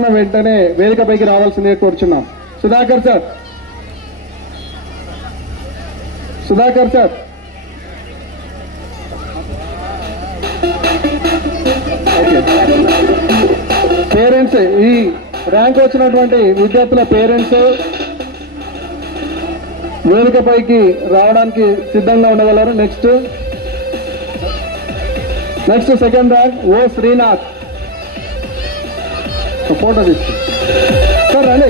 వెంటనే వేదికపైకి రావాల్సిందే కోరుచున్నాం. Sudhakar sir, Sudhakar sir. Parents, ఈ ర్యాంక్ వచ్చినటువంటి విద్యార్థుల పేరెంట్స్ వేదికపైకి రావడానికి సిద్ధంగా ఉండగలరు. నెక్స్ట్ సెకండ్ ర్యాంక్ ఓ శ్రీనాథ్. ఫోటో తీసుకో సార్, రండి.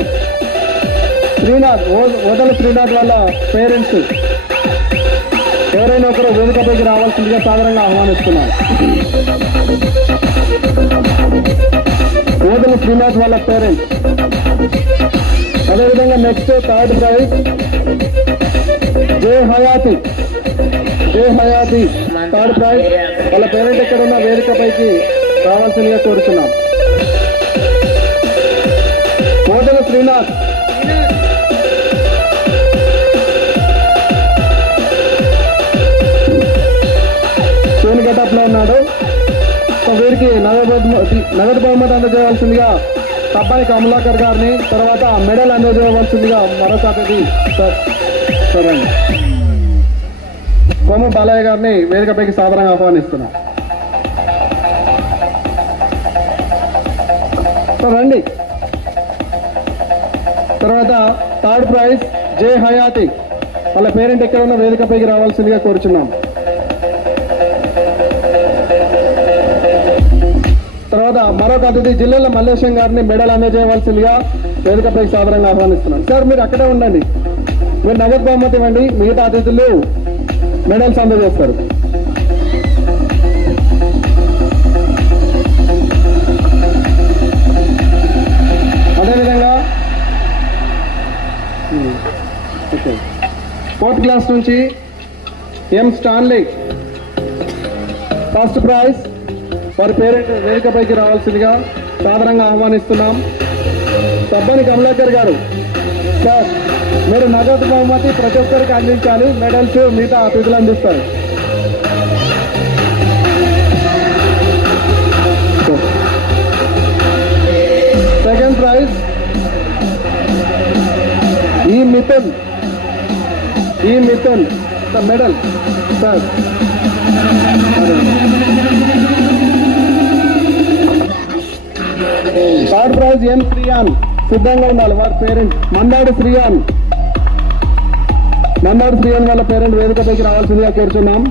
శ్రీనాథ్, ఓదల శ్రీనాథ్ వాళ్ళ పేరెంట్స్ ఎవరైనా ఒకరు వేదికపైకి రావాల్సిందిగా సాధారణంగా ఆహ్వానిస్తున్నాను. ఓదల శ్రీనాథ్ వాళ్ళ పేరెంట్స్. అదేవిధంగా నెక్స్ట్ థర్డ్ ప్రైజ్ జే హయాతి థర్డ్ ప్రైజ్. వాళ్ళ పేరెంట్ ఎక్కడున్న వేదికపైకి రావాల్సిందిగా కోరుతున్నాం. ఓదల శ్రీనాథ్, సోని గెటప్ లో ఉన్నాడు. సో వీరికి నగదు బహుమతి అందజేయవలసిందిగా తబ్బాయి కమలాకర్ గారిని, తర్వాత మెడల్ అందజేయవలసిందిగా మరొక అతిథి సరే కోమ బాలయ్య గారిని వేదికపైకి సాధారణంగా ఆహ్వానిస్తున్నాం. సో రండి. తర్వాత థర్డ్ ప్రైజ్ జే హయాతి. వాళ్ళ పేరెంట్ ఎక్కడ ఉన్న వేదికపైకి రావాల్సిందిగా కోరుచున్నాం. తర్వాత మరొక అతిథి జిల్లాల మల్లేశం గారిని మెడల్ అందజేయవలసిందిగా వేదికపైకి సాధారణంగా ఆహ్వానిస్తున్నాం. సార్ మీరు అక్కడే ఉండండి, మీరు నగదు బహుమతి ఇవ్వండి, మిగతా అతిథులు మెడల్స్ అందజేస్తారు. అదేవిధంగా ఫోర్త్ క్లాస్ నుంచి ఎం స్టాన్లీ ఫస్ట్ ప్రైజ్. వారి పేరెంట్ వేదికపైకి రావాల్సిందిగా సాధారణంగా ఆహ్వానిస్తున్నాం. తబ్బని కమలాకర్ గారు, సార్ మీరు నగదు బహుమతి ప్రతి ఒక్కరికి అందించాలి, మెడల్స్ మిగతా అతిథులు అందిస్తారు. సెకండ్ ప్రైజ్ ఈ Mithun medal sir. Third prize N Shreyan, సిద్ధంగా ఉండాలి. వారి పేరెంట్ మందాడు శ్రీయాన్ వాళ్ళ పేరెంట్ వేదికపైకి రావాల్సిందిగా కోరుచున్నాం.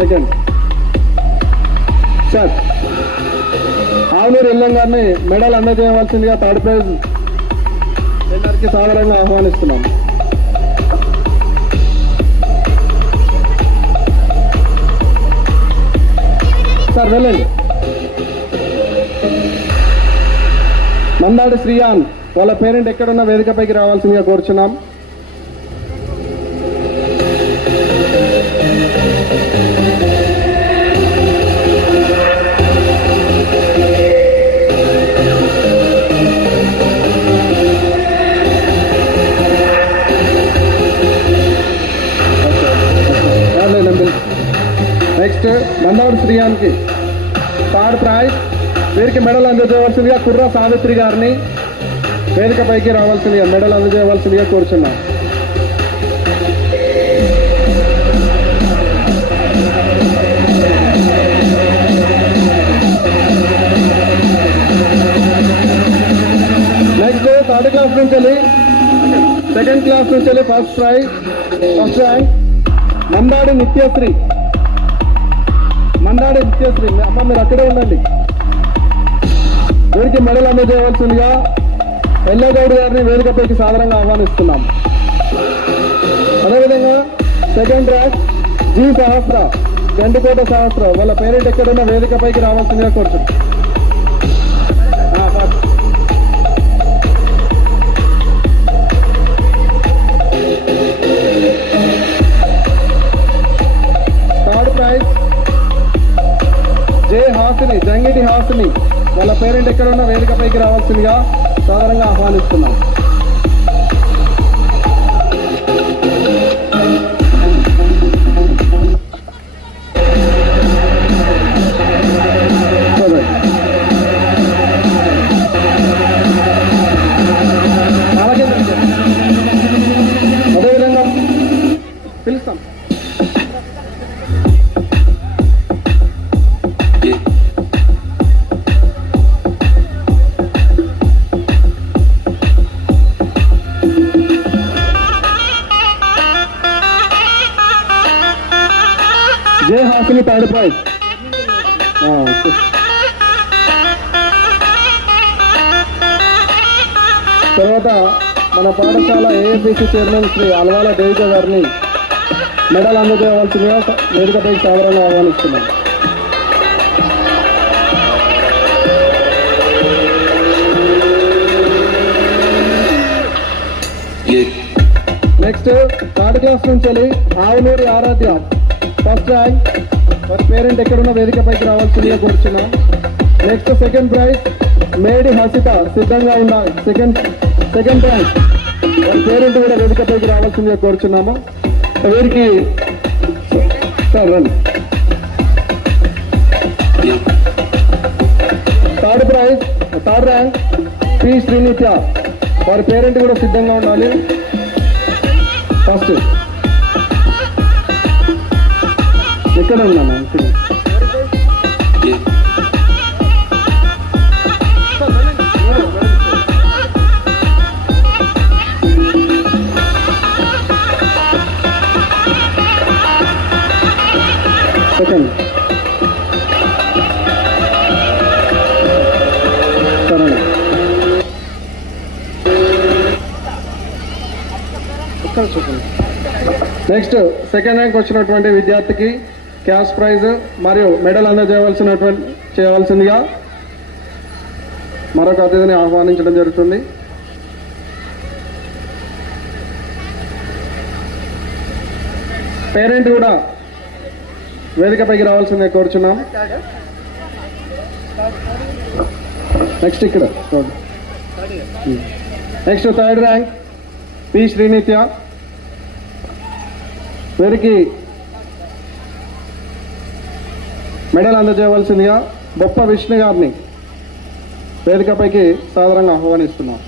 సెకండ్ సార్ ఆవునూరు ఎల్లం గారిని మెడల్ అందజేయవలసిందిగా థర్డ్ ప్రైజ్ అందరికీ సాధారణంగా ఆహ్వానిస్తున్నాం. సార్ వెళ్ళండి. మందాడి శ్రీయాన్ వాళ్ళ పేరెంట్ ఎక్కడున్న వేదికపైకి రావాల్సిందిగా కోరుచున్నాం. నెక్స్ట్ మందాడు శ్రీయాన్కి థర్డ్ ప్రైజ్. వీరికి మెడల్ అందజేయవలసిందిగా కుర్ర సావిత్రి గారిని వేదికపైకి రావాల్సిందిగా మెడల్ అందజేయవలసిందిగా కోరుచున్నాం. నెక్స్ట్ థర్డ్ క్లాస్ నుంచి వెళ్ళి సెకండ్ క్లాస్ నుంచి వెళ్ళి ఫస్ట్ ర్యాంక్ మందాడి నిత్యశ్రీ. అమ్మ మీరు అక్కడే ఉండండి. వీరికి మెడల్ అందజేయవలసిందిగా ఎల్లగౌడ్ గారిని వేదికపైకి సాధారణంగా ఆహ్వానిస్తున్నాం. అదేవిధంగా సెకండ్ ర్యాంక్ జి సహస్ర, గండికోట సహస్ర వాళ్ళ పేరెంట్ ఎక్కడున్న వేదికపైకి రావాల్సిందిగా కోరుచున్నాం. థర్డ్ ప్రైజ్ జే హాసిని, జంగిటి హాసిని వాళ్ళ పేరెంట్ ఎక్కడున్న వేదికపైకి రావాల్సిందిగా సాధారణంగా ఆహ్వానిస్తున్నాం. Third prize. తర్వాత మన పాఠశాల ఏఎఫ్బిసి చైర్మన్ శ్రీ అల్వాల దేవిక గారిని మెడల్ అందజేయవలసిందిగా వేదికపై సాధారణంగా ఆహ్వానిస్తున్నాం. నెక్స్ట్ థర్డ్ క్లాస్ నుంచి ఆవునూరి ఆరాధ్య ఫస్ట్ ర్యాంక్. వారి పేరెంట్ ఎక్కడున్న వేదికపైకి రావాల్సిందిగా కోరుచున్నాం. నెక్స్ట్ సెకండ్ ప్రైజ్ మేడి హసిత సిద్ధంగా ఉండాలి. Second rank. వారి పేరెంట్ కూడా వేదికపైకి రావాల్సిందిగా కోరుచున్నాము. వీరికి సార్ రండి. Third rank P Srinitya. వారి పేరెంట్ కూడా సిద్ధంగా ఉండాలి. ఫస్ట్ ఎక్కడ ఉన్నాను సెకండ్. సరే నెక్స్ట్ సెకండ్ ర్యాంక్ వచ్చినటువంటి విద్యార్థికి క్యాష్ ప్రైజ్ మరియు మెడల్ చేయవలసిందిగా మరొక అతిథిని ఆహ్వానించడం జరుగుతుంది. పేరెంట్ కూడా వేదికపైకి రావాల్సిందిగా కోరుచున్నాం. నెక్స్ట్ ఇక్కడ next third rank P Srinitya. వీరికి మెడల్ అందజేయవలసిందిగా బొప్ప విష్ణు గారిని వేదికపైకి సాధారణంగా ఆహ్వానిస్తున్నాం.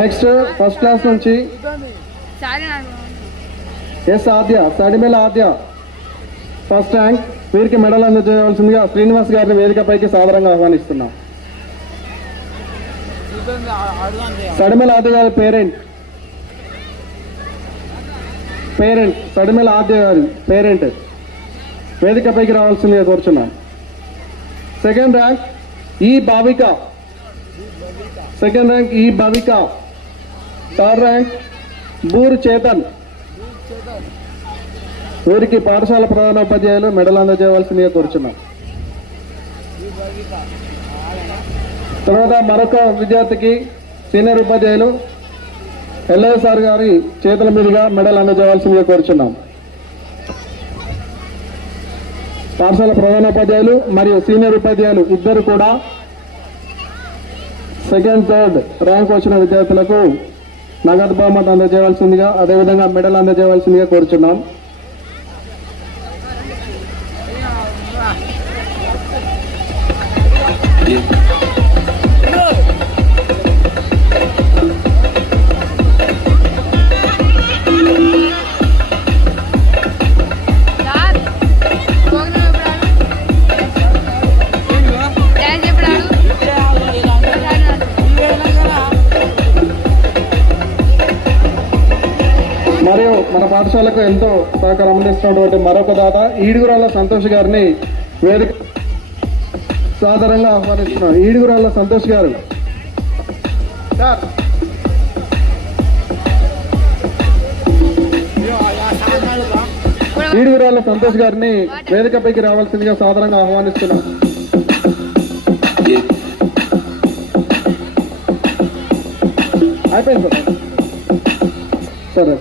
నెక్స్ట్ ఫస్ట్ క్లాస్ నుంచి ఎస్ ఆద్య సడిమేల ఆద్య ఫస్ట్ ర్యాంక్. వీరికి మెడల్ అందజేయవలసిందిగా శ్రీనివాస్ గారిని వేదికపైకి సాధారణంగా ఆహ్వానిస్తున్నాం. సడిమేల ఆద్య గారి పేరెంట్ సడిమేల ఆద్య గారి పేరెంట్ వేదికపైకి రావాల్సిందిగా కోరుచున్నాం. సెకండ్ ర్యాంక్ ఈ భావిక. Third rank Buru Chetan. వీరికి పాఠశాల ప్రధానోపాధ్యాయులు మెడల్ అందజేయవలసిందిగా కోరుచున్నాం. తర్వాత మరొక విద్యార్థికి సీనియర్ ఉపాధ్యాయులు ఎల్ఐ సార్ గారి చేతుల మీదుగా మెడల్ అందజేయవలసిందిగా కోరుచున్నాం. పాఠశాల ప్రధానోపాధ్యాయులు మరియు సీనియర్ ఉపాధ్యాయులు ఇద్దరు కూడా సెకండ్ థర్డ్ ర్యాంక్ వచ్చిన విద్యార్థులకు నగదు బహుమతి అందజేయవలసిందిగా అదేవిధంగా మెడల్ అందజేయవలసిందిగా కోరుచున్నాం. మరియు మన పాఠశాలకు ఎంతో సహకారం అందిస్తున్నటువంటి మరొక దాత ఈడుగురాళ్ళ సంతోష్ గారిని వేదిక సాధారణంగా ఆహ్వానిస్తున్నారు. ఈడుగురాళ్ళ సంతోష్ గారు ఈడుగురాళ్ళ సంతోష్ గారిని వేదికపైకి రావాల్సిందిగా సాధారణంగా ఆహ్వానిస్తున్నాం. అయిపోయింది సార్. సరే.